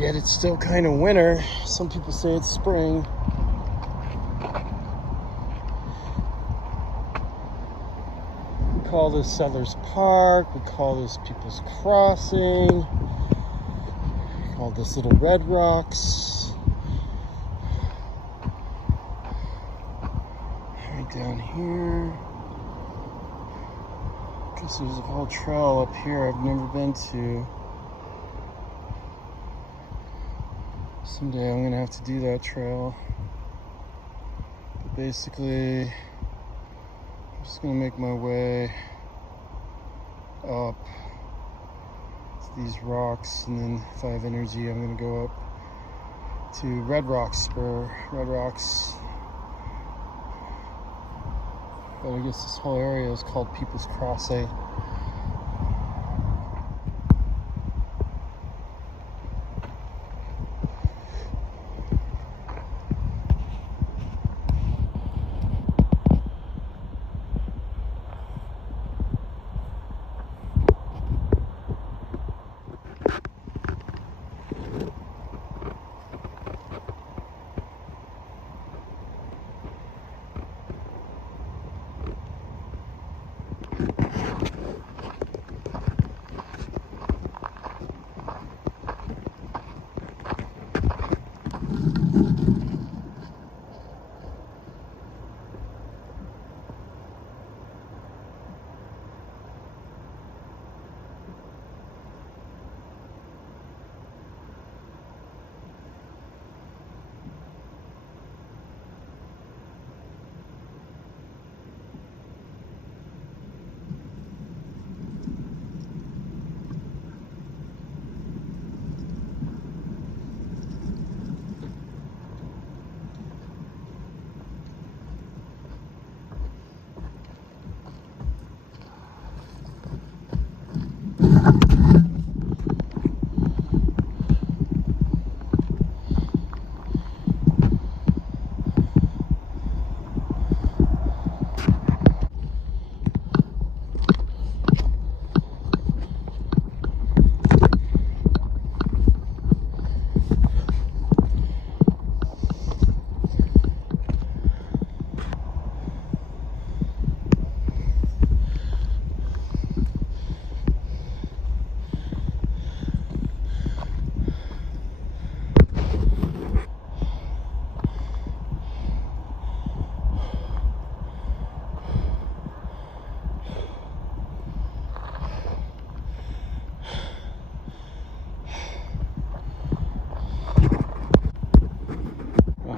Yet it's still kind of winter. Some people say it's spring. We call this Settlers Park. We call this People's Crossing. We call this Little Red Rocks. Right down here. Guess there's a whole trail up here I've never been to. Someday I'm gonna have to do that trail. But basically, I'm just gonna make my way up to these rocks, and then if I have energy, I'm gonna go up to Red Rock Spur. Red Rocks. But I guess this whole area is called People's Crossing.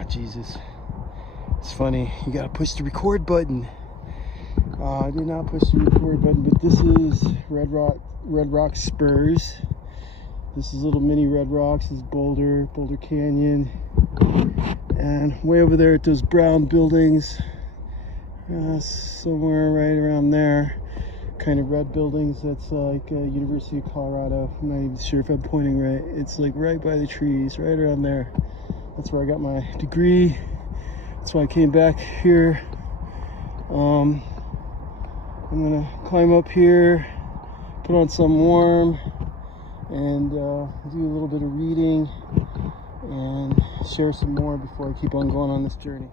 Jesus, it's funny, you gotta push the record button. I did not push the record button, but this is Red Rock Spurs. This is little mini Red Rocks. This is Boulder Canyon, and way over there at those brown buildings, somewhere right around there, kind of red buildings, that's like University of Colorado. I'm not even sure if I'm pointing right. It's like right by the trees, right around there. That's where I got my degree. That's why I came back here. I'm gonna climb up here, put on some warm, and do a little bit of reading and share some more before I keep on going on this journey.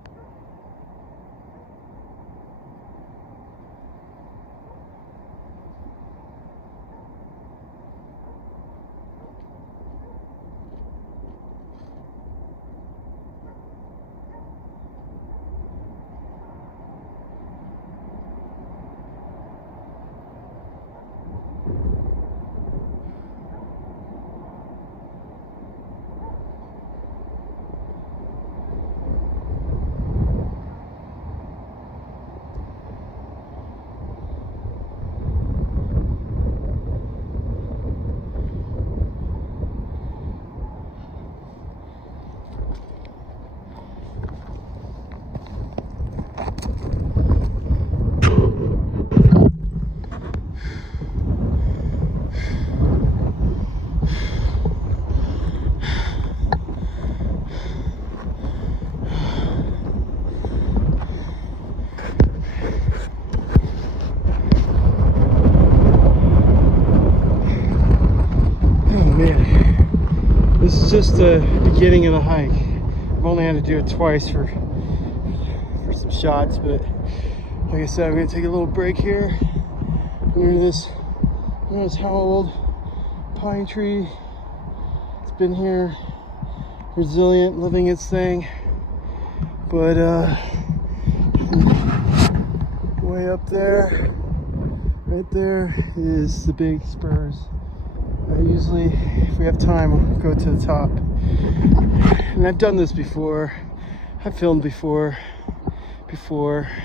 is just the beginning of the hike. I've only had to do it twice for some shots, but like I said, I'm gonna take a little break here under this, notice how old pine tree. It's been here, resilient, living its thing. But way up there, right there is the big spurs. I usually, if we have time, we'll go to the top. And I've done this before. I've filmed before,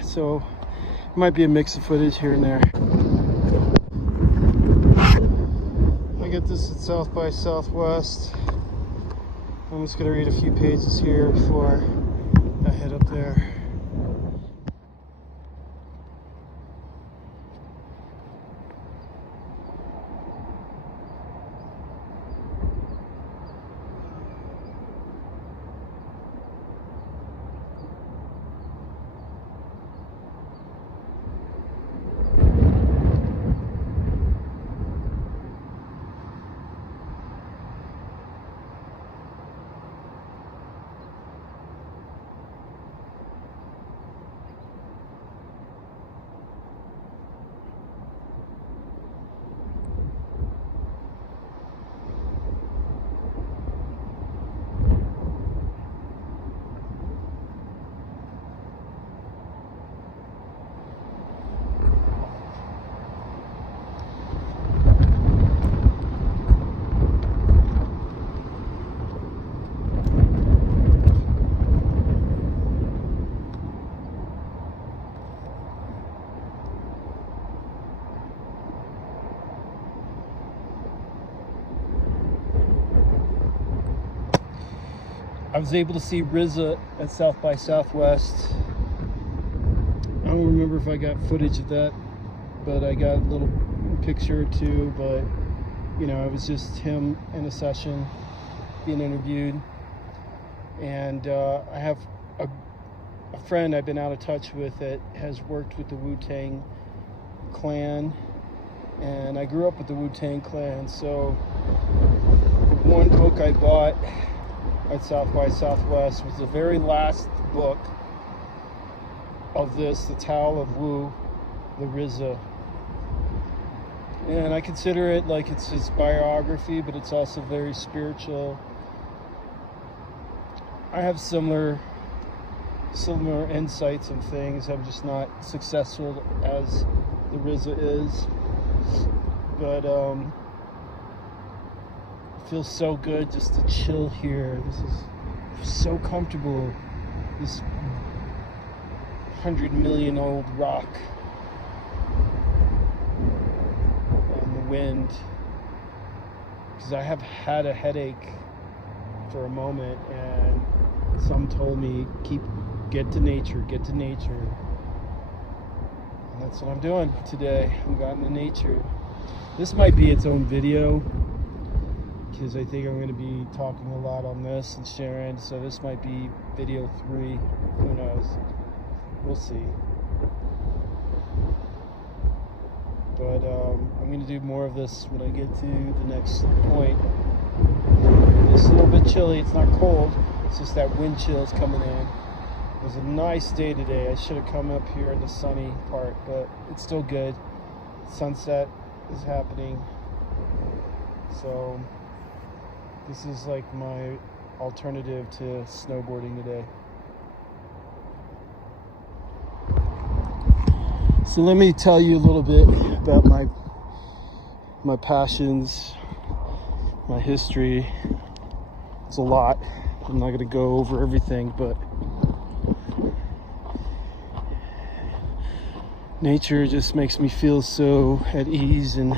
so it might be a mix of footage here and there. I got this at South by Southwest. I'm just gonna read a few pages here before I head up there. I was able to see RZA at South by Southwest. I don't remember if I got footage of that, but I got a little picture or two. But you know, it was just him in a session being interviewed. And I have a friend I've been out of touch with that has worked with the Wu-Tang Clan, and I grew up with the Wu-Tang Clan. So one book I bought at South by Southwest was the very last book of this, The Tao of Wu, the RZA. And I consider it like it's his biography, but it's also very spiritual. I have similar insights and things. I'm just not successful as the RZA is. But it feels so good just to chill here. This is so comfortable. This 100 million old rock and the wind. Because I have had a headache for a moment, and some told me get to nature. And that's what I'm doing today. I'm going to nature. This might be its own video, because I think I'm going to be talking a lot on this and sharing, so this might be video 3, who knows, we'll see. But I'm going to do more of this when I get to the next point. It's a little bit chilly, it's not cold, it's just that wind chill is coming in. It was a nice day today. I should have come up here in the sunny part, but it's still good. Sunset is happening, so this is like my alternative to snowboarding today. So let me tell you a little bit about my passions, my history. It's a lot. I'm not going to go over everything, but nature just makes me feel so at ease, and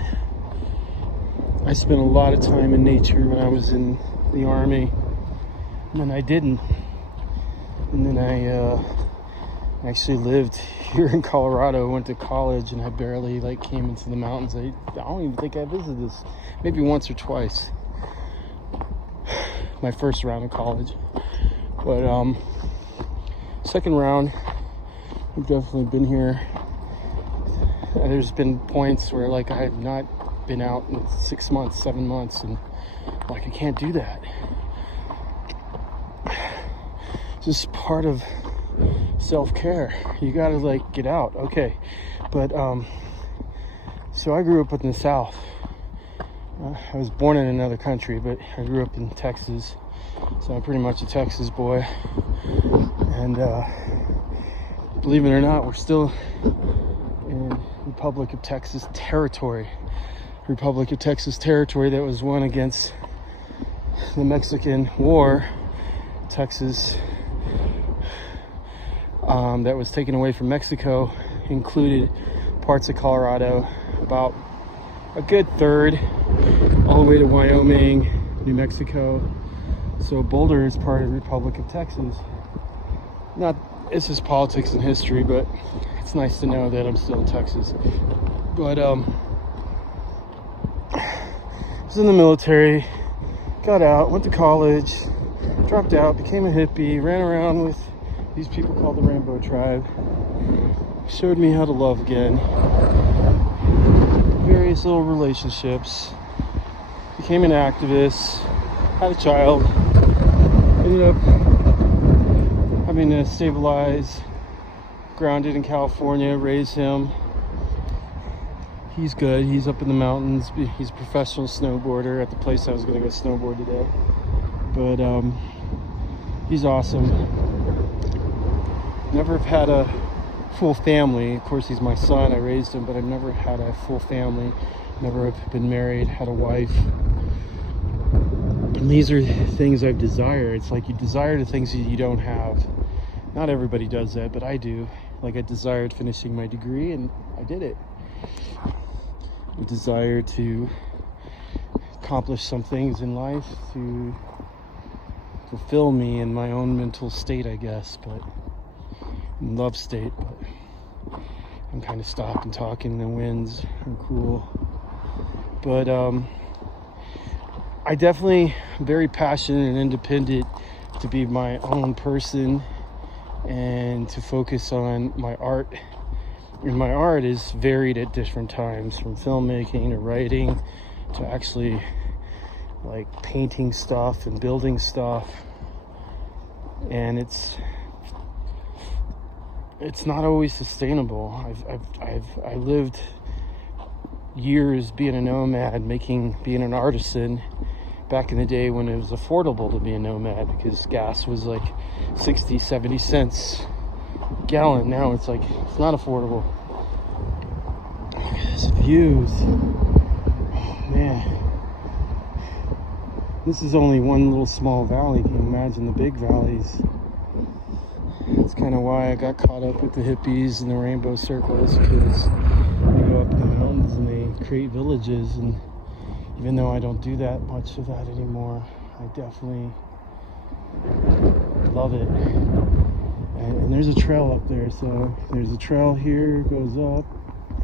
I spent a lot of time in nature when I was in the Army, and then I didn't. And then I actually lived here in Colorado, went to college, and I barely came into the mountains. I don't even think I visited this, maybe once or twice, my first round of college. But second round, I've definitely been here. There's been points where I have not been out in 6 months, 7 months, and I can't do that. just part of self-care. You gotta like get out. Okay, but so I grew up in the South. I was born in another country, but I grew up in Texas, so I'm pretty much a Texas boy. And believe it or not, we're still in Republic of Texas territory. Republic of Texas territory that was won against the Mexican War. Texas, that was taken away from Mexico, included parts of Colorado, about a good third, all the way to Wyoming, New Mexico. So Boulder is part of the Republic of Texas. It's just politics and history, but it's nice to know that I'm still in Texas. But I was in the military, got out, went to college, dropped out, became a hippie, ran around with these people called the Rainbow Tribe, showed me how to love again, various little relationships, became an activist, had a child, ended up having to stabilize, grounded in California, raise him. He's good. He's up in the mountains. He's a professional snowboarder at the place I was going to go snowboard today. But he's awesome. Never have had a full family. Of course, he's my son. I raised him, but I've never had a full family. Never have been married, had a wife. And these are things I've desired. It's like you desire the things that you don't have. Not everybody does that, but I do. Like I desired finishing my degree, and I did it. I desire to accomplish some things in life to fulfill me in my own mental state, I guess, but love state. But I'm kind of stopped and talking. The winds are cool, but I definitely am very passionate and independent to be my own person and to focus on my art. And my art is varied at different times, from filmmaking to writing to actually like painting stuff and building stuff. And it's not always sustainable. I lived years being a nomad, being an artisan back in the day when it was affordable to be a nomad, because gas was like 60, 70 cents a gallon. Now it's like, it's not affordable. Look at these views. Oh, man. This is only one little small valley. Can you imagine the big valleys? That's kind of why I got caught up with the hippies and the rainbow circles, because they go up in the mountains and they create villages. And even though I don't do that much of that anymore, I definitely love it. And there's a trail up there. So there's a trail here, goes up,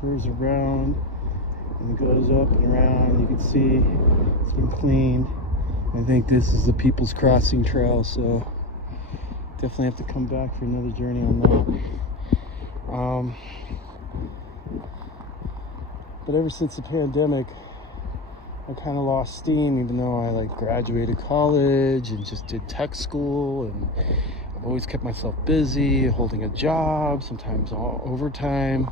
curves around, and it goes up and around. You can see it's been cleaned. I think this is the People's Crossing Trail, so definitely have to come back for another journey on that. But ever since the pandemic, I kind of lost steam, even though I like graduated college and just did tech school, and I've always kept myself busy, holding a job, sometimes all overtime.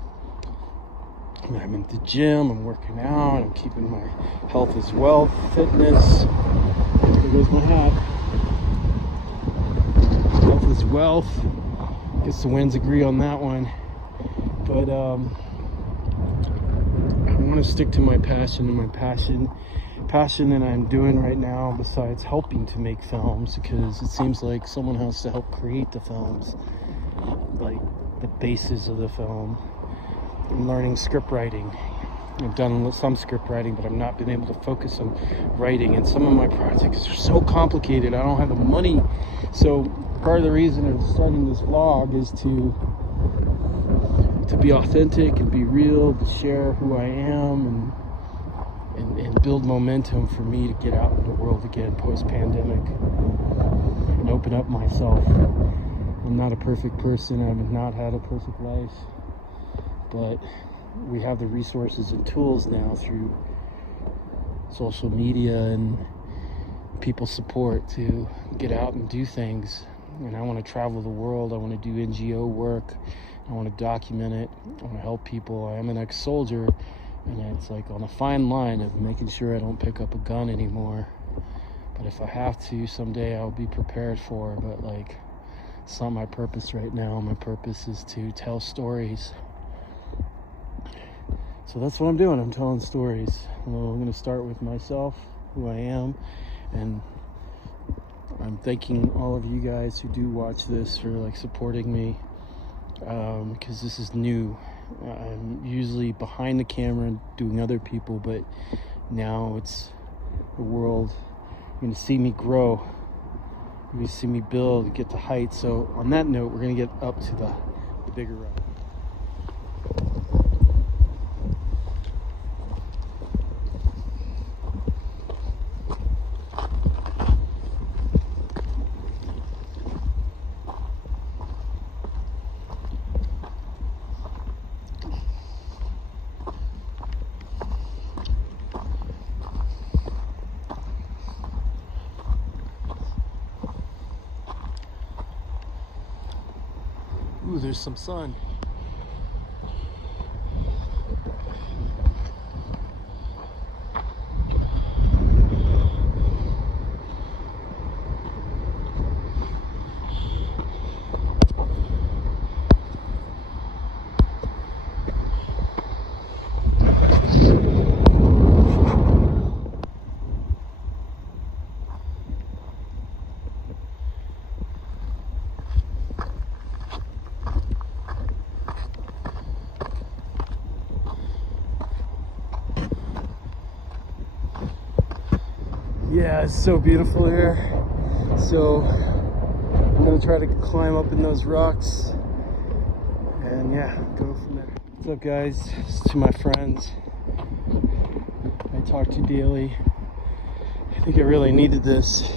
I'm in the gym, I'm working out, I'm keeping my health as wealth, fitness. There goes my hat. Health is wealth. Guess the winds agree on that one. But I want to stick to my passion, and my passion that I'm doing right now, besides helping to make films, because it seems like someone has to help create the films, like the basis of the film. I'm learning script writing. I've done some script writing, but I've not been able to focus on writing, and some of my projects are so complicated. I don't have the money. So part of the reason of starting this vlog is to be authentic and be real, to share who I am, and build momentum for me to get out in the world again post-pandemic and open up myself. I'm not a perfect person. I've not had a perfect life, but we have the resources and tools now through social media and people's support to get out and do things. and I want to travel the world. I want to do NGO work. I want to document it. I want to help people. I am an ex-soldier, and it's like on a fine line of making sure I don't pick up a gun anymore. But if I have to, someday I'll be prepared for. But like, it's not my purpose right now. My purpose is to tell stories. So that's what I'm doing. I'm telling stories. Well, I'm going to start with myself, who I am, and I'm thanking all of you guys who do watch this for like supporting me, because this is new. I'm usually behind the camera doing other people, but now it's the world. You're going to see me grow. You're going to see me build, get to heights. So on that note, we're going to get up to the bigger rock. Ooh, there's some sun. Yeah, it's so beautiful here. So I'm gonna try to climb up in those rocks and yeah, go from there. What's up guys? It's to my friends I talk to daily. I think I really needed this.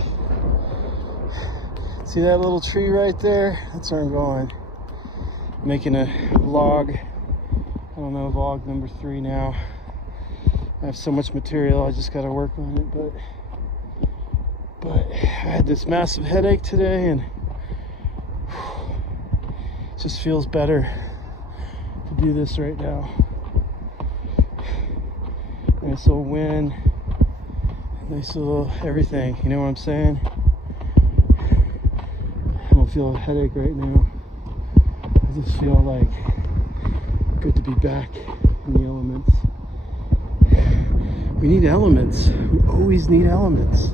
See that little tree right there? That's where I'm going. Making a vlog. I don't know, vlog number 3 now. I have so much material, I just gotta work on it, but I had this massive headache today, and it just feels better to do this right now. Nice little wind, nice little everything, you know what I'm saying? I don't feel a headache right now. I just feel like good to be back in the elements. We need elements. We always need elements.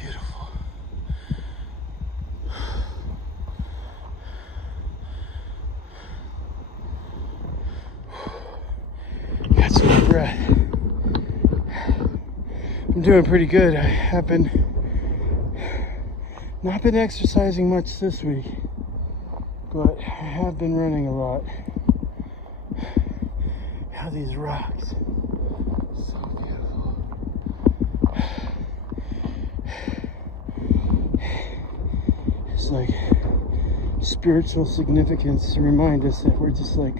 Beautiful. Got some breath. I'm doing pretty good. I have not been exercising much this week, but I have been running a lot. How these rocks, so beautiful. It's like spiritual significance to remind us that we're just like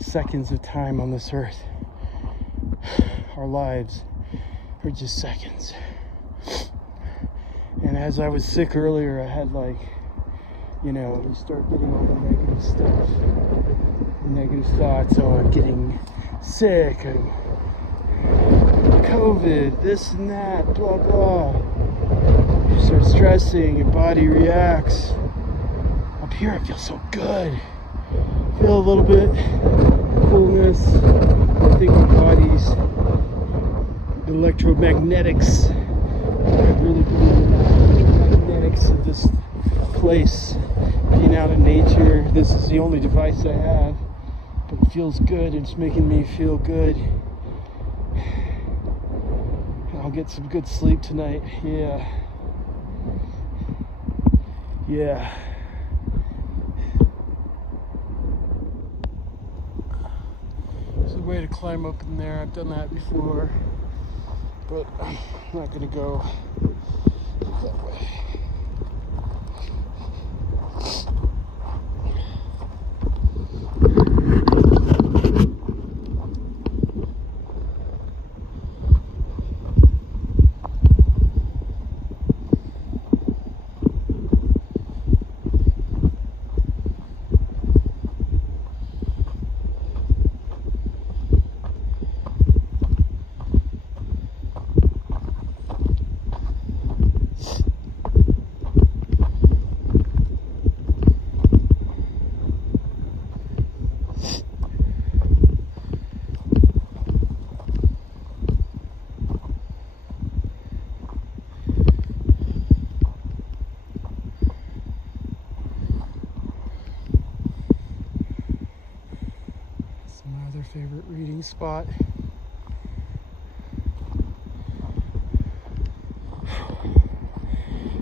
seconds of time on this earth. Our lives are just seconds. And And as I was sick earlier, I had like, you know, you start getting all the negative stuff, negative thoughts. Oh, I'm getting sick, and COVID, this and that, blah, blah. You start stressing, your body reacts. Up here, I feel so good. Feel a little bit coolness. I think my body's electromagnetics. I really believe in the electromagnetics of this place. Being out in nature. This is the only device I have, but it feels good. It's making me feel good. I'll get some good sleep tonight. Yeah. There's a way to climb up in there. I've done that before, but I'm not gonna go that way. My other favorite reading spot.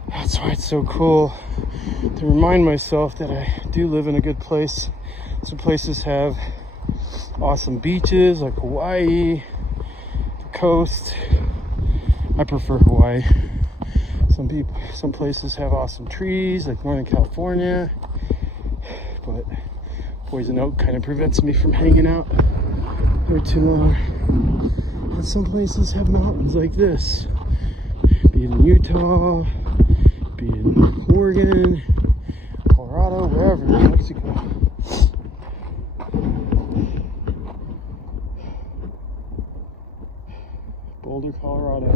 That's why it's so cool to remind myself that I do live in a good place. Some places have awesome beaches like Hawaii, the coast. I prefer Hawaii. Some places have awesome trees like Northern California, but poison oak kind of prevents me from hanging out for too long. And some places have mountains like this, be it in Utah, be it in Oregon, Colorado, wherever, Mexico. Boulder, Colorado.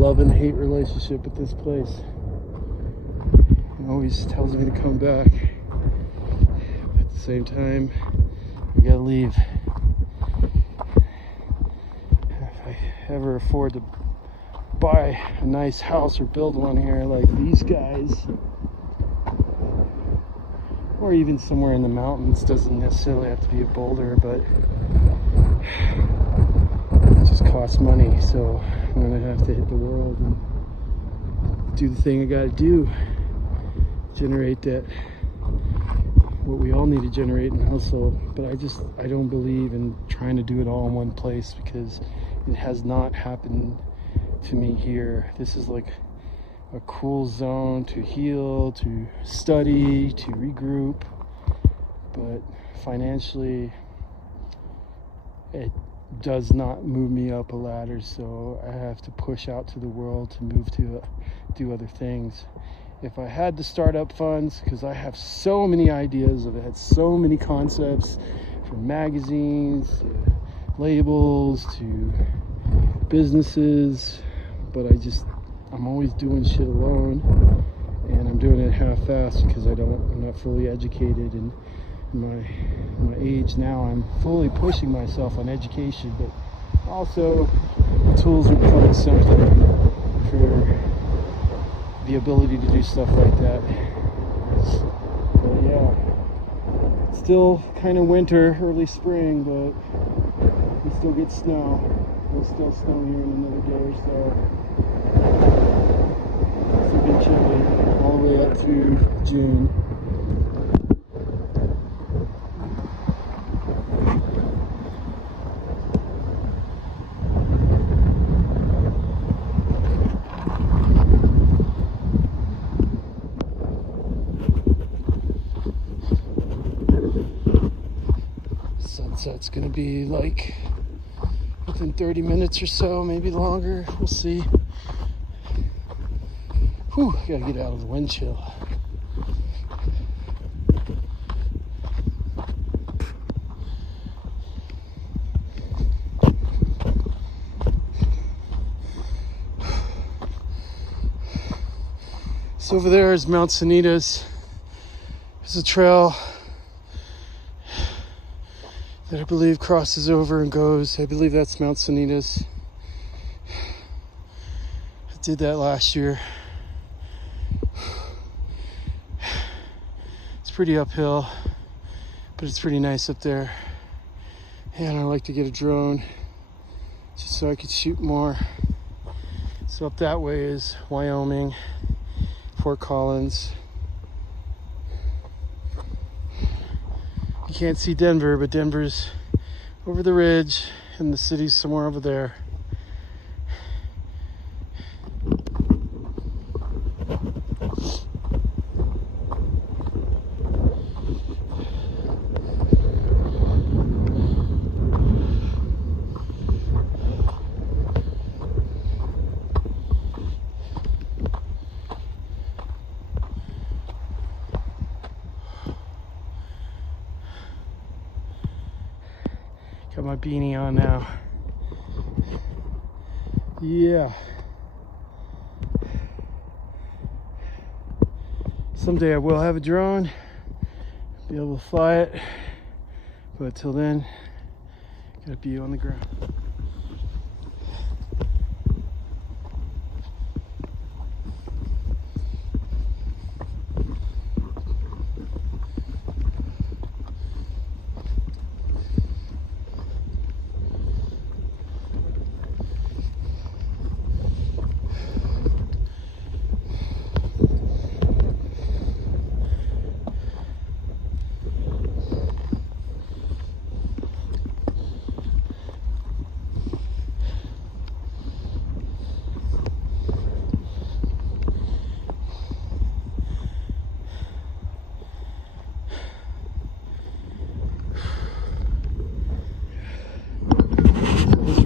Love and hate relationship with this place. It always tells me to come back. At the same time, I gotta leave. If I ever afford to buy a nice house or build one here like these guys, or even somewhere in the mountains, doesn't necessarily have to be a Boulder, but it just costs money, so I'm gonna have to hit the world and do the thing I gotta do. Generate that, what we all need to generate and hustle. But I don't believe in trying to do it all in one place, because it has not happened to me here. This is like a cool zone to heal, to study, to regroup. But financially, it does not move me up a ladder, so I have to push out to the world to move to do other things. If I had the startup funds, because I have so many ideas, I've had so many concepts, from magazines to labels to businesses, but I'm always doing shit alone, and I'm doing it half-assed because I'm not fully educated. And my age now, I'm fully pushing myself on education, but also the tools are becoming simpler for the ability to do stuff like that. But yeah, still kind of winter, early spring, but we still get snow. It'll still snow here in another day or so. It's a bit chilly all the way up through June. Sunset's gonna be like within 30 minutes or so, maybe longer. We'll see. Whew, gotta get out of the wind chill. So over there is Mount Sanitas. There's a trail that I believe crosses over and goes. I believe that's Mount Sanitas. I did that last year. It's pretty uphill, but it's pretty nice up there. And I like to get a drone just so I could shoot more. So up that way is Wyoming, Fort Collins. You can't see Denver, but Denver's over the ridge and the city's somewhere over there. Got my beanie on now. Yeah. Someday I will have a drone, be able to fly it, but till then, gotta be on the ground.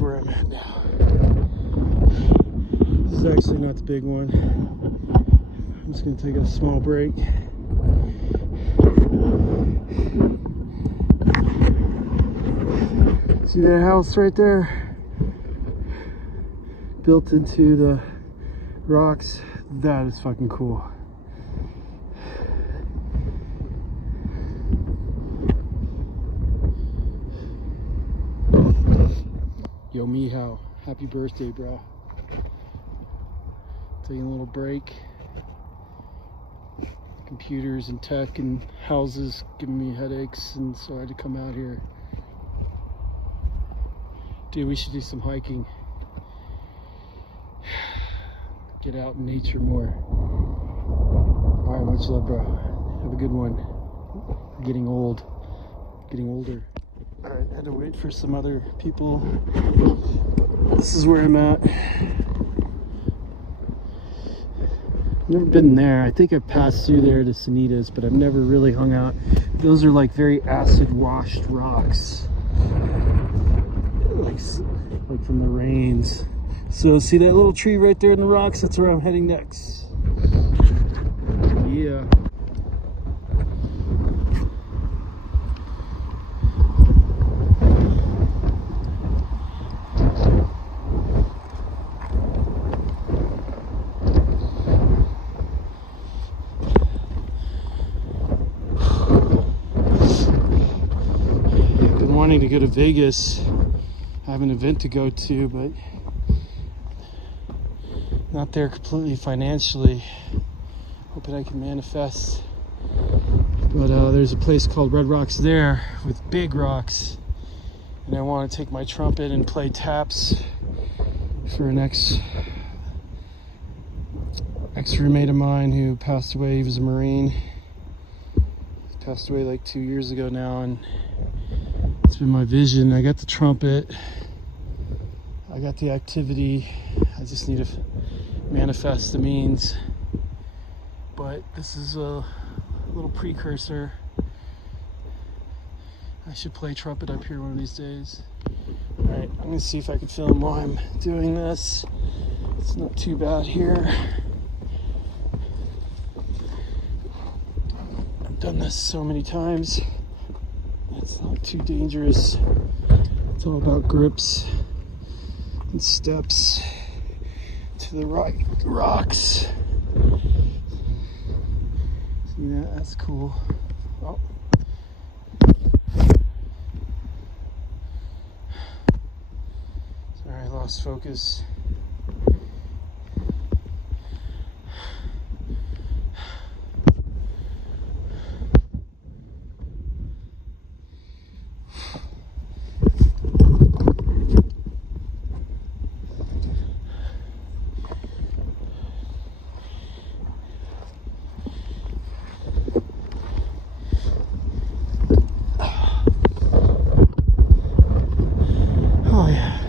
Where I'm at now. This is actually not the big one. I'm just going to take a small break. See that house right there? Built into the rocks. That is fucking cool. Yo, Mihao, happy birthday, bro. Taking a little break. Computers and tech and houses giving me headaches, and so I had to come out here. Dude, we should do some hiking. Get out in nature more. Alright, much love, bro. Have a good one. I'm getting old. Getting older. Alright, I had to wait for some other people. This is where I'm at. Never been there. I think I've passed through there to Sanitas, but I've never really hung out. Those are like very acid washed rocks. Like from the rains. So see that little tree right there in the rocks? That's where I'm heading next. Yeah. Wanting to go to Vegas. I have an event to go to, but not there completely financially. Hoping I can manifest. But there's a place called Red Rocks there with big rocks, and I want to take my trumpet and play taps for an ex-roommate of mine who passed away. He was a Marine. He passed away like 2 years ago now, and it's been my vision. I got the trumpet, I got the activity, I just need to manifest the means. But this is a little precursor. I should play trumpet up here one of these days. All Alright, I'm gonna see if I can film while I'm doing this. It's not too bad here. I've done this so many times. It's not too dangerous. It's all about grips and steps to the right rocks. See that? That's cool. Oh. Sorry, I lost focus. Oh yeah.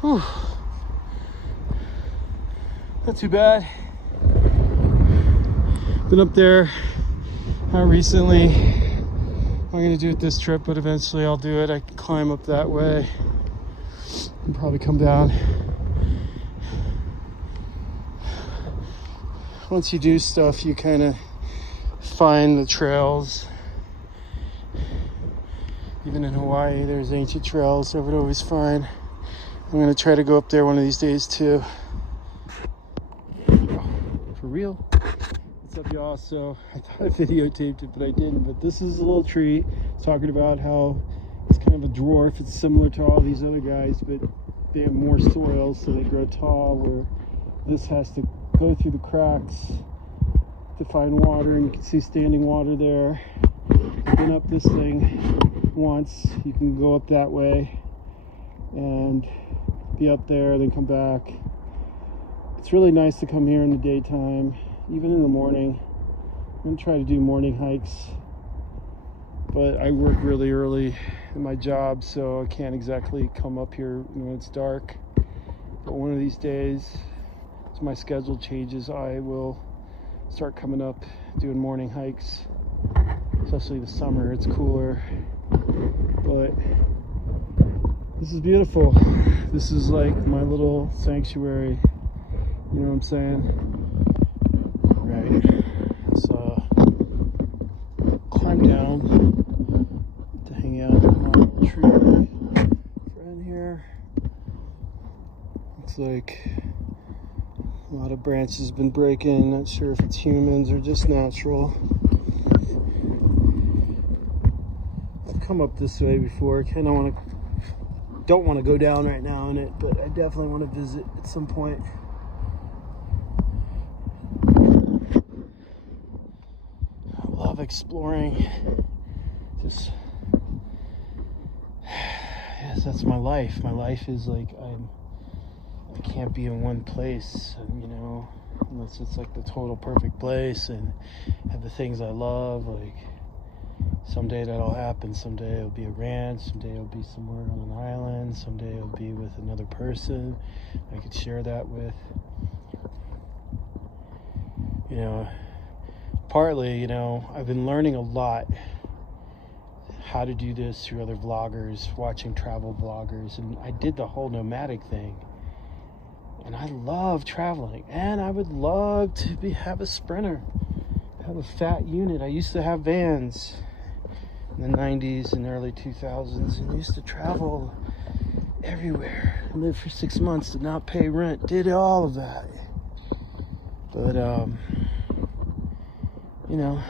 Whew. Not too bad. Been up there recently. I'm gonna do it this trip, but eventually I'll do it. I can climb up that way and probably come down. Once you do stuff, you kind of find the trails. Even in Hawaii, there's ancient trails I would always find. I'm gonna try to go up there one of these days too. For real? What's up, y'all? So I thought I videotaped it, but I didn't. But this is a little tree. It's talking about how it's kind of a dwarf. It's similar to all these other guys, but they have more soil, so they grow tall, where this has to go through the cracks to find water, and you can see standing water there. I've been up this thing once. You can go up that way and be up there, then come back. It's really nice to come here in the daytime, even in the morning. I'm gonna try to do morning hikes, but I work really early in my job, so I can't exactly come up here when it's dark. But one of these days, as my schedule changes, I will start coming up doing morning hikes, especially the summer. It's cooler, but this is beautiful. This is like my little sanctuary. You know what I'm saying? Right. So climb down to hang out with my little tree friend here. Looks like a lot of branches have been breaking. Not sure if it's humans or just natural. I've come up this way before. Kind of don't want to go down right now in it, but I definitely want to visit at some point. I love exploring. Just, yes, that's my life. My life is like I can't be in one place, you know, unless it's like the total perfect place and have the things I love. Like someday that'll happen. Someday it'll be a ranch. Someday it'll be somewhere on an island. Someday it'll be with another person I could share that with. You know, partly, you know, I've been learning a lot how to do this through other vloggers, watching travel vloggers, and I did the whole nomadic thing. And I love traveling, and I would love to have a Sprinter, have a fat unit. I used to have vans in the 90s and early 2000s, and used to travel everywhere. I lived for 6 months, did not pay rent, did all of that. But you know,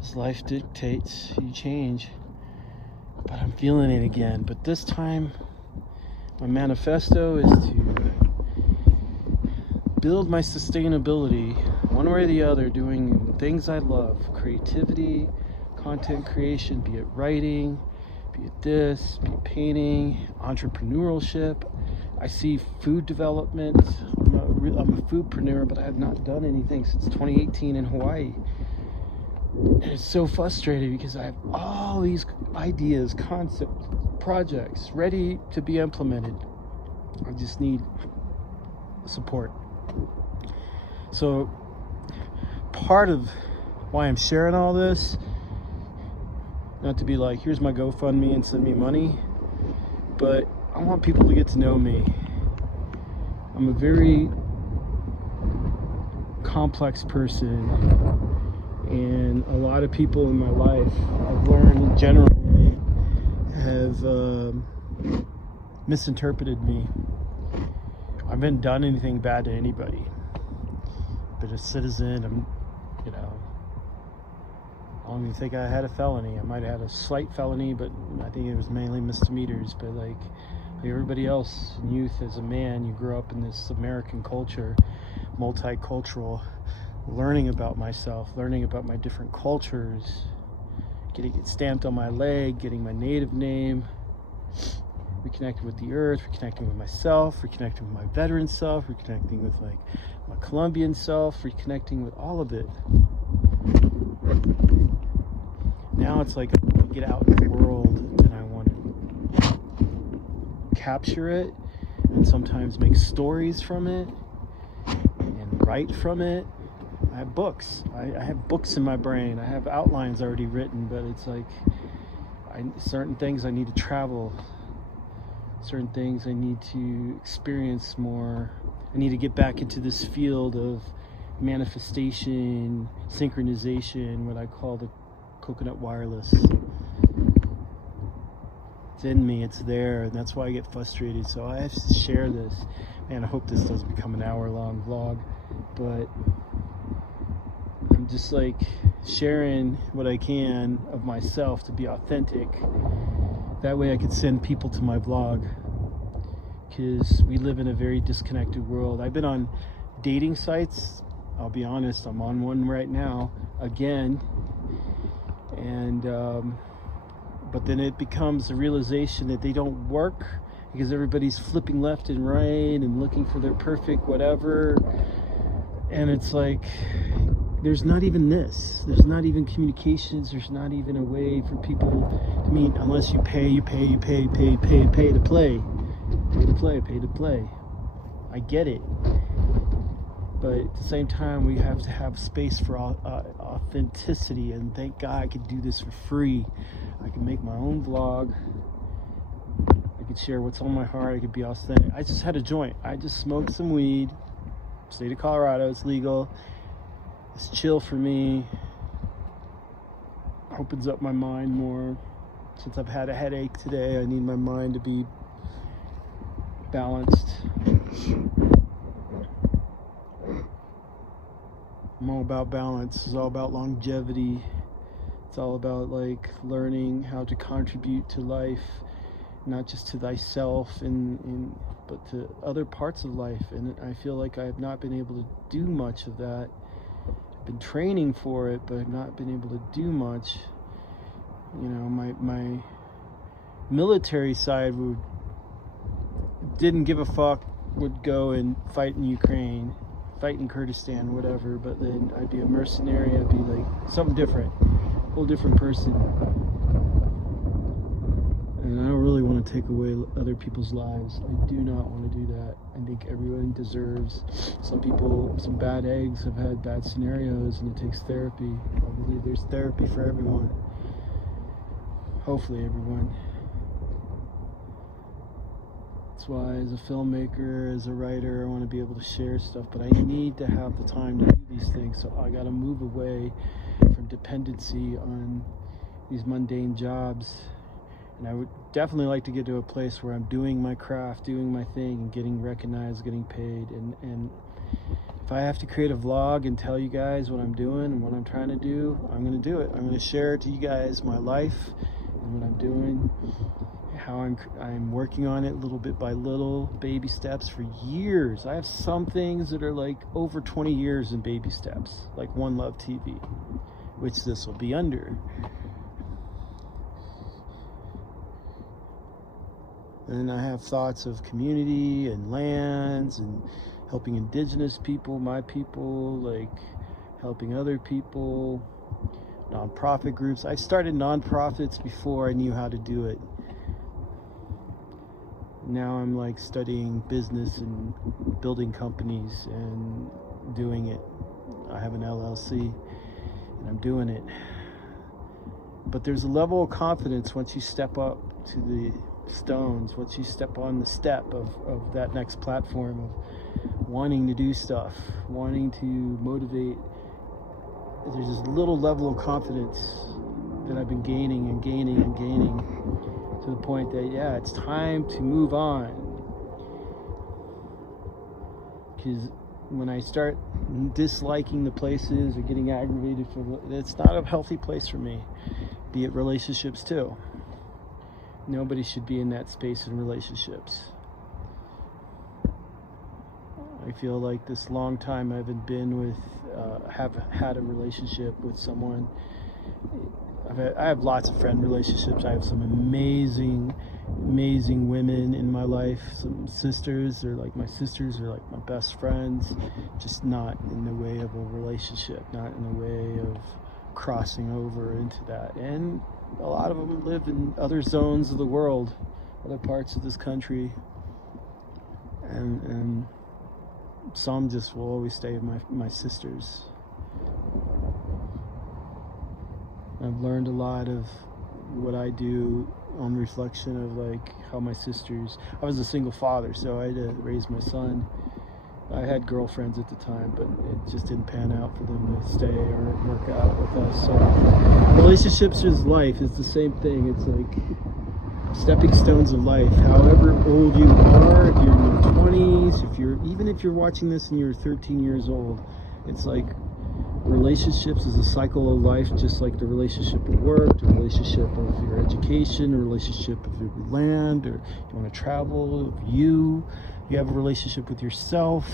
as life dictates, you change. But I'm feeling it again. But this time, my manifesto is to build my sustainability one way or the other, doing things I love: creativity, content creation, be it writing, be it this, be it painting, entrepreneurship. I see food development. I'm a foodpreneur, but I have not done anything since 2018 in Hawaii. And it's so frustrating because I have all these ideas, concepts, projects ready to be implemented. I just need support. So part of why I'm sharing all this, not to be like, here's my GoFundMe and send me money, but I want people to get to know me. I'm a very complex person, and a lot of people in my life, I've learned generally, have misinterpreted me. I haven't done anything bad to anybody. But a citizen, I don't even think I had a felony. I might have had a slight felony, but I think it was mainly misdemeanors. But like everybody else in youth, as a man, you grew up in this American culture, multicultural, learning about myself, learning about my different cultures, getting it stamped on my leg, getting my native name, reconnecting with the earth, reconnecting with myself, reconnecting with my veteran self, reconnecting with like my Colombian self, reconnecting with all of it. Now it's like I want to get out in the world and I want to capture it and sometimes make stories from it and write from it. I have books. I have books in my brain. I have outlines already written, but it's like certain things I need to travel. Certain things I need to experience more. I need to get back into this field of manifestation, synchronization, what I call the coconut wireless. It's in me, it's there, and that's why I get frustrated. So I have to share this. Man, I hope this doesn't become an hour-long vlog, but I'm just like sharing what I can of myself to be authentic. That way I could send people to my vlog, because we live in a very disconnected world. I've been on dating sites. I'll be honest, I'm on one right now again, and but then it becomes a realization that they don't work because everybody's flipping left and right and looking for their perfect whatever, and it's like there's not even this. There's not even communications. There's not even a way for people to meet unless you pay to play. Pay to play. I get it. But at the same time, we have to have space for authenticity, and thank God I could do this for free. I can make my own vlog. I could share what's on my heart. I could be authentic. I just had a joint. I just smoked some weed. State of Colorado, it's legal. It's chill for me. Opens up my mind more. Since I've had a headache today, I need my mind to be balanced. I'm all about balance. It's all about longevity. It's all about like learning how to contribute to life, not just to thyself but to other parts of life. And I feel like I have not been able to do much of that. I've been training for it, but I've not been able to do much. You know, my military side didn't give a fuck, would go and fight in Ukraine, fight in Kurdistan, whatever, but then I'd be a mercenary. I'd be like something different, whole different person. And I don't really want to take away other people's lives. I do not want to do that. I think everyone deserves. Some people, some bad eggs have had bad scenarios, and it takes therapy. I believe there's therapy for everyone. Hopefully everyone. That's why as a filmmaker, as a writer, I want to be able to share stuff, but I need to have the time to do these things. So I got to move away from dependency on these mundane jobs. And I would definitely like to get to a place where I'm doing my craft, doing my thing, and getting recognized, getting paid. And if I have to create a vlog and tell you guys what I'm doing and what I'm trying to do, I'm going to do it. I'm going to share to you guys my life and what I'm doing, how I'm working on it little bit by little, baby steps for years. I have some things that are like over 20 years in baby steps, like One Love TV, which this will be under. And I have thoughts of community and lands and helping indigenous people, my people, like helping other people. nonprofit groups. I started nonprofits before I knew how to do it. Now I'm like studying business and building companies and doing it. I have an LLC and I'm doing it. But there's a level of confidence once you step up to the stones, once you step on the step of that next platform of wanting to do stuff, wanting to motivate. There's this little level of confidence that I've been gaining and gaining and gaining to the point that, yeah, it's time to move on. Because when I start disliking the places or getting aggravated it's not a healthy place for me. Be it relationships too. Nobody should be in that space in relationships. I feel like this long time I haven't been with, have had a relationship with someone. I have lots of friend relationships. I have some amazing women in my life. Some sisters, they're like my sisters, they're like my best friends. Just not in the way of a relationship, not in the way of crossing over into that. And a lot of them live in other zones of the world, other parts of this country, and some just will always stay my sisters. I've learned a lot of what I do on reflection of like how my sisters, I was a single father, so I had to raise my son. I had girlfriends at the time, but it just didn't pan out for them to stay or work out with us. So relationships is life. It's the same thing. It's like stepping stones of life. However old you are, if you're in your 20s, even if you're watching this and you're 13 years old, it's like relationships is a cycle of life, just like the relationship at work, the relationship of your education, the relationship of your land, or you want to travel, you have a relationship with yourself,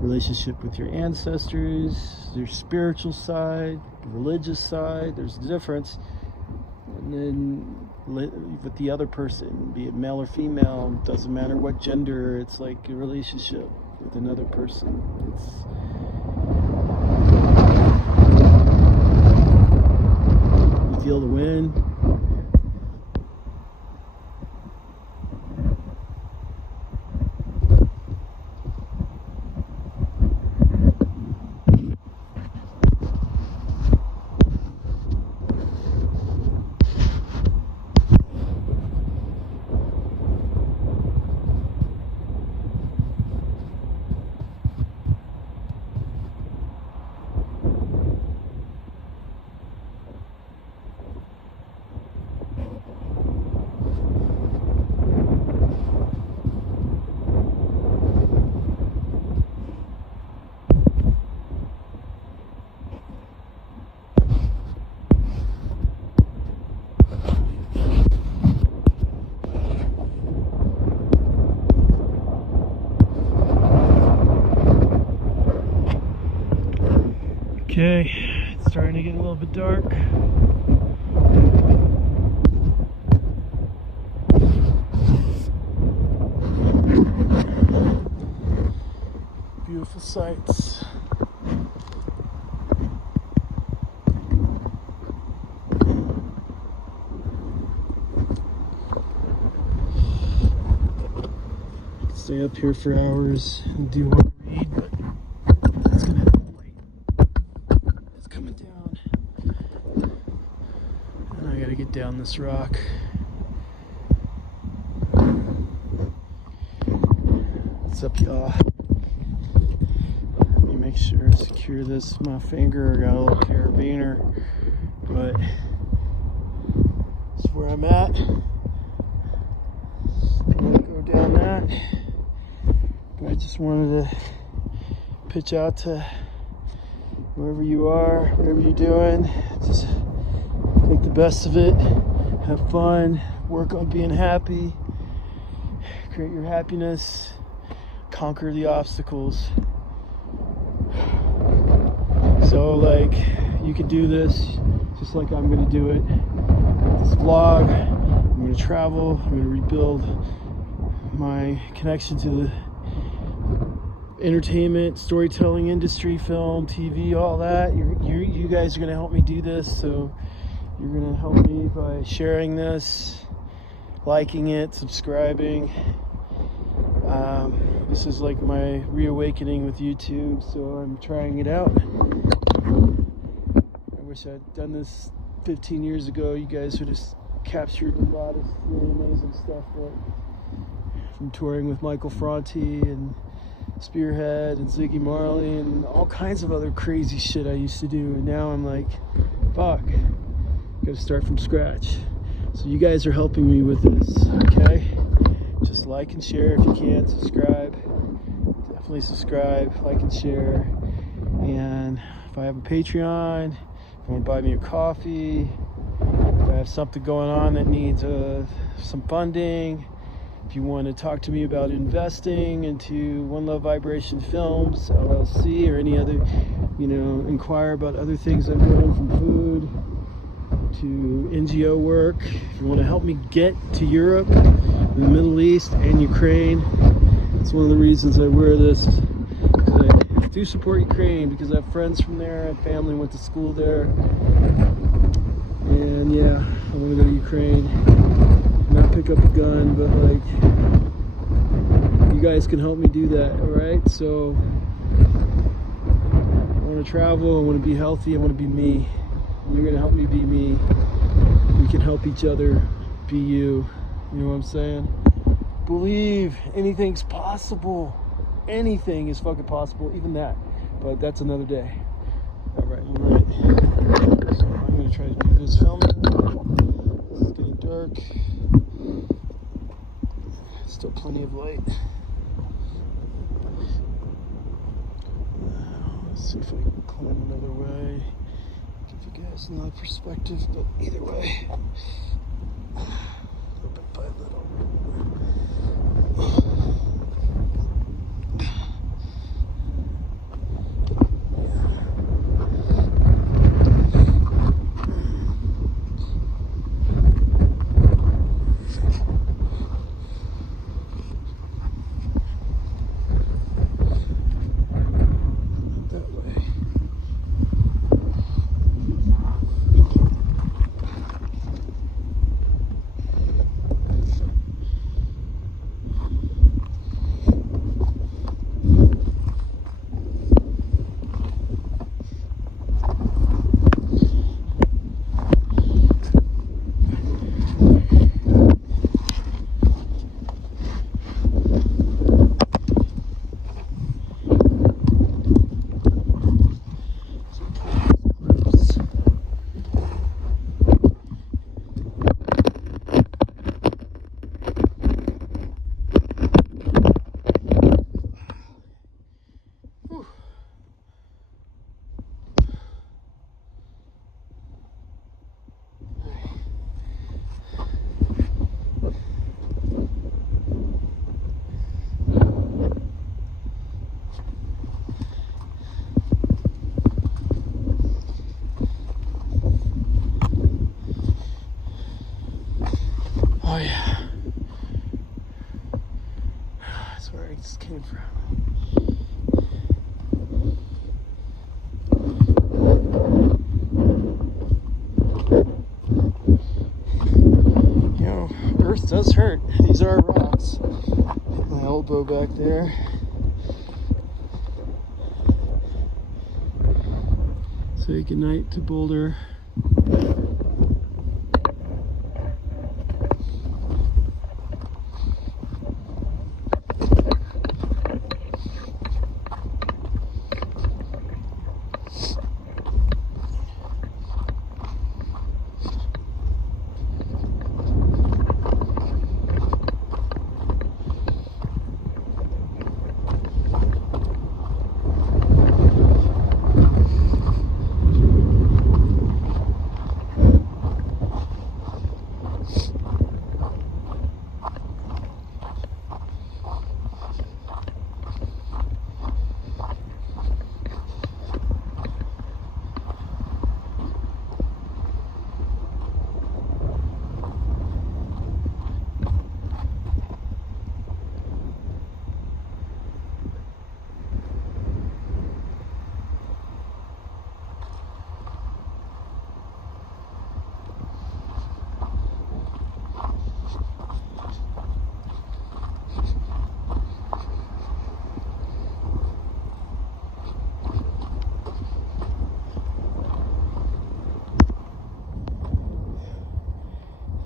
relationship with your ancestors, your spiritual side, the religious side, there's a difference. And then with the other person, be it male or female, doesn't matter what gender, it's like a relationship with another person. You feel the wind. Okay, it's starting to get a little bit dark. Beautiful sights. Stay up here for hours and do want to read, but it's gonna have the light. It's coming down. And I gotta get down this rock. What's up, y'all? Let me make sure I secure this with my finger. I got a little carabiner, but this is where I'm at. I'm gonna go down that. But I just wanted to pitch out to wherever you are, whatever you're doing. Just make the best of it. Have fun. Work on being happy. Create your happiness. Conquer the obstacles. So, like, you could do this just like I'm going to do it. This vlog. I'm going to travel. I'm going to rebuild my connection to entertainment, storytelling industry, film, TV, all that. You guys are going to help me do this, so you're going to help me by sharing this, liking it, subscribing. This is like my reawakening with YouTube, so I'm trying it out. I wish I'd done this 15 years ago. You guys would have captured a lot of really amazing stuff, but from touring with Michael Franti and Spearhead and Ziggy Marley and all kinds of other crazy shit I used to do, and now I'm like, fuck, gotta start from scratch. So you guys are helping me with this, okay? Just like and share if you can. Subscribe, definitely subscribe, like and share. And if I have a Patreon, if you want to buy me a coffee, if I have something going on that needs some funding, if you want to talk to me about investing into One Love Vibration Films LLC, or any other, inquire about other things I'm doing, from food to NGO work. If you want to help me get to Europe, the Middle East, and Ukraine, that's one of the reasons I wear this. I do support Ukraine because I have friends from there, I have family went to school there, and yeah, I want to go to Ukraine. Not pick up a gun, but like, you guys can help me do that, alright? So I want to travel, I want to be healthy, I want to be me. You're going to help me be me. We can help each other be you. You know what I'm saying? Believe anything's possible. Anything is fucking possible, even that. But that's another day. Alright, you're right. So I'm going to try to do this filming. It's getting dark. Still plenty of light. Let's see if I can climb another way. Give you guys another perspective, but either way. Little bit by little. Oh yeah, that's where I just came from. Earth does hurt. These are rocks. Hit my elbow back there. Say goodnight to Boulder.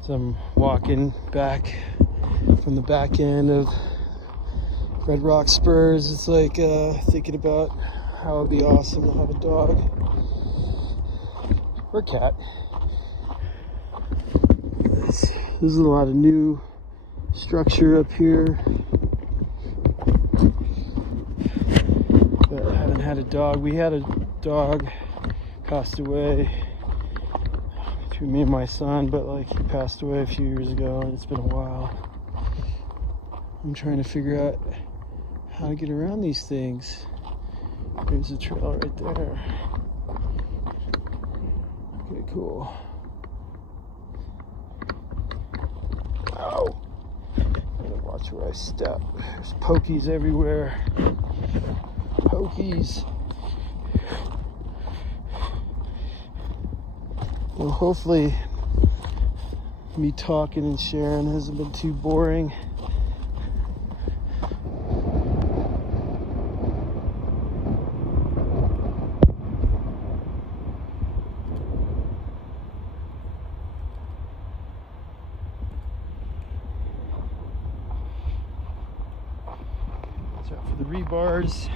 So I'm walking back from the back end of Red Rock Spurs. It's like thinking about how it'd be awesome to have a dog or cat. There's a lot of new structure up here, but I haven't had a dog. We had a dog, passed away through me and my son, but like he passed away a few years ago and it's been a while. I'm trying to figure out how to get around these things. There's a trail right there. Okay, cool. Ow! Gotta watch where I step. There's pokies everywhere. Pokies. Well, hopefully me talking and sharing hasn't been too boring. Watch out for the rebars.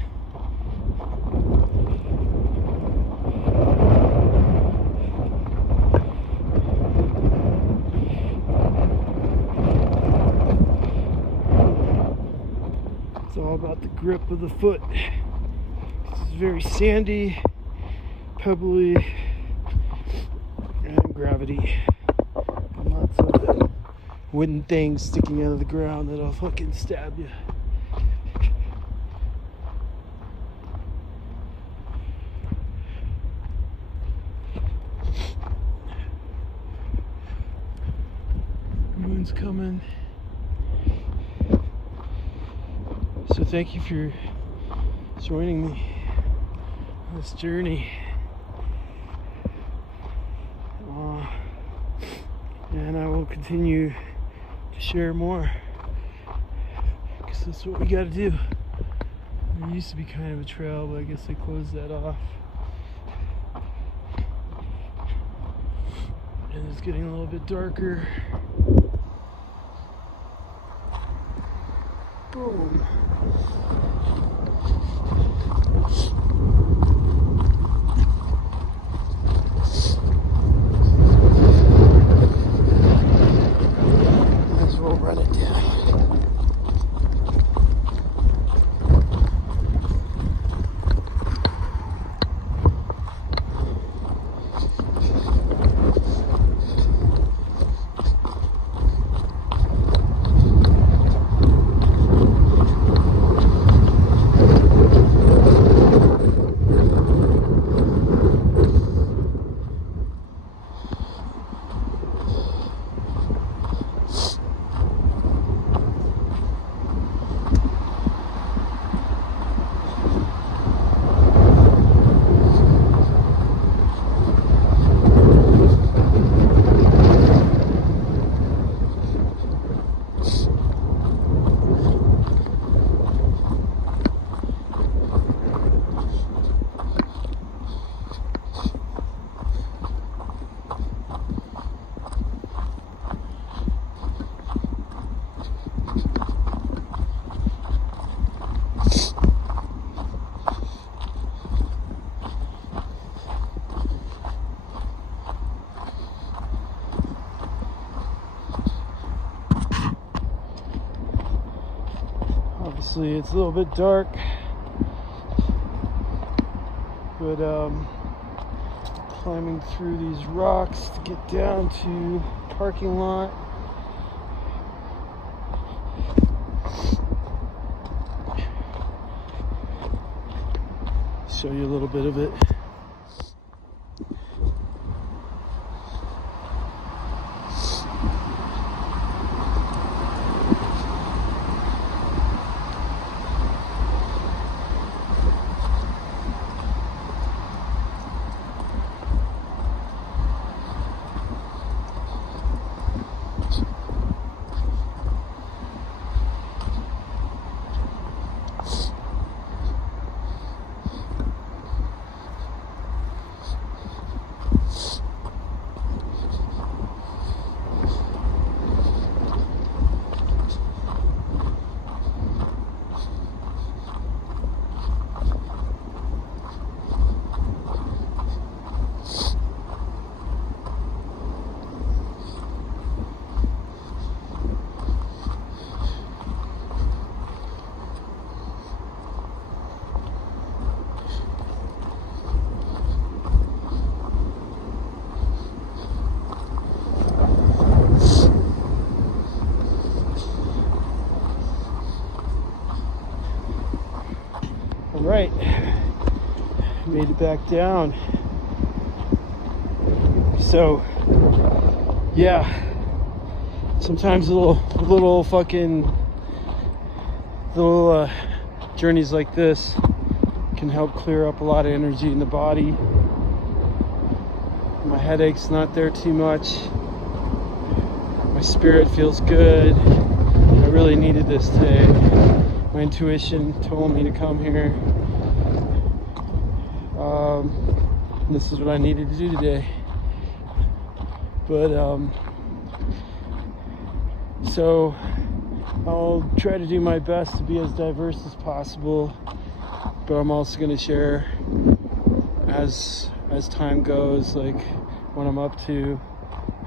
It's all about the grip of the foot. It's very sandy, pebbly, and gravity. Lots of wooden things sticking out of the ground that'll fucking stab you. Moon's coming. So thank you for joining me on this journey. And I will continue to share more, because that's what we got to do. There used to be kind of a trail, but I guess they closed that off. And it's getting a little bit darker. Boom. Might as well run it down. Obviously it's a little bit dark, but climbing through these rocks to get down to the parking lot. Show you a little bit of it. made it back down. So yeah, sometimes little journeys like this can help clear up a lot of energy in the body. My headache's not there too much. My spirit feels good. I really needed this today. My intuition told me to come here. This is what I needed to do today. But so I'll try to do my best to be as diverse as possible, but I'm also going to share as time goes, like what I'm up to,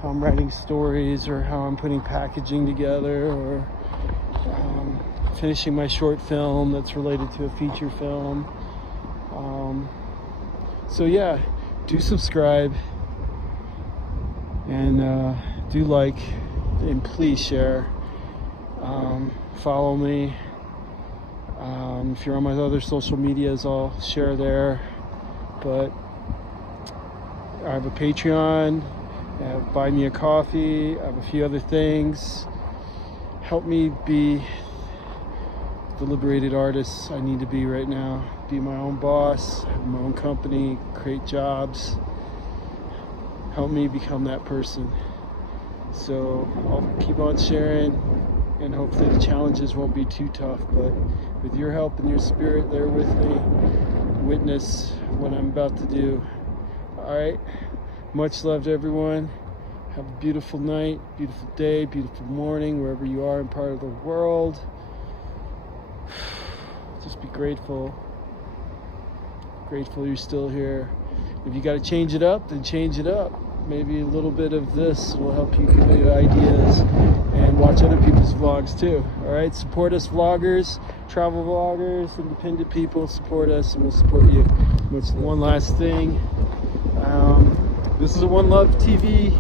how I'm writing stories, or how I'm putting packaging together, or finishing my short film that's related to a feature film. So yeah, do subscribe, and do like, and please share. Follow me. If you're on my other social medias, I'll share there. But I have a Patreon, I have Buy Me a Coffee, I have a few other things. Help me be the liberated artist I need to be right now. Be my own boss, have my own company, create jobs. Help me become that person. So I'll keep on sharing, and hopefully the challenges won't be too tough. But with your help and your spirit there with me, witness what I'm about to do. All right, much love to everyone. Have a beautiful night, beautiful day, beautiful morning, wherever you are in part of the world. Just be grateful. Grateful you're still here. If you got to change it up, then change it up. Maybe a little bit of this will help you get ideas, and watch other people's vlogs too. All right, support us vloggers, travel vloggers, independent people. Support us, and we'll support you. One last thing. This is a One Love TV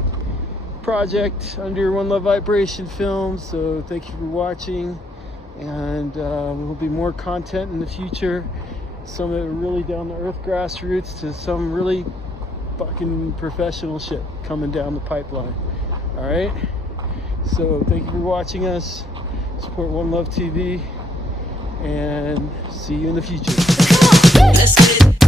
project under One Love Vibration Films. So thank you for watching, and there will be more content in the future. Some of it really down to earth grassroots to some really fucking professional shit coming down the pipeline. All right, so thank you for watching us. Support One Love TV, and see you in the future. Let's get it.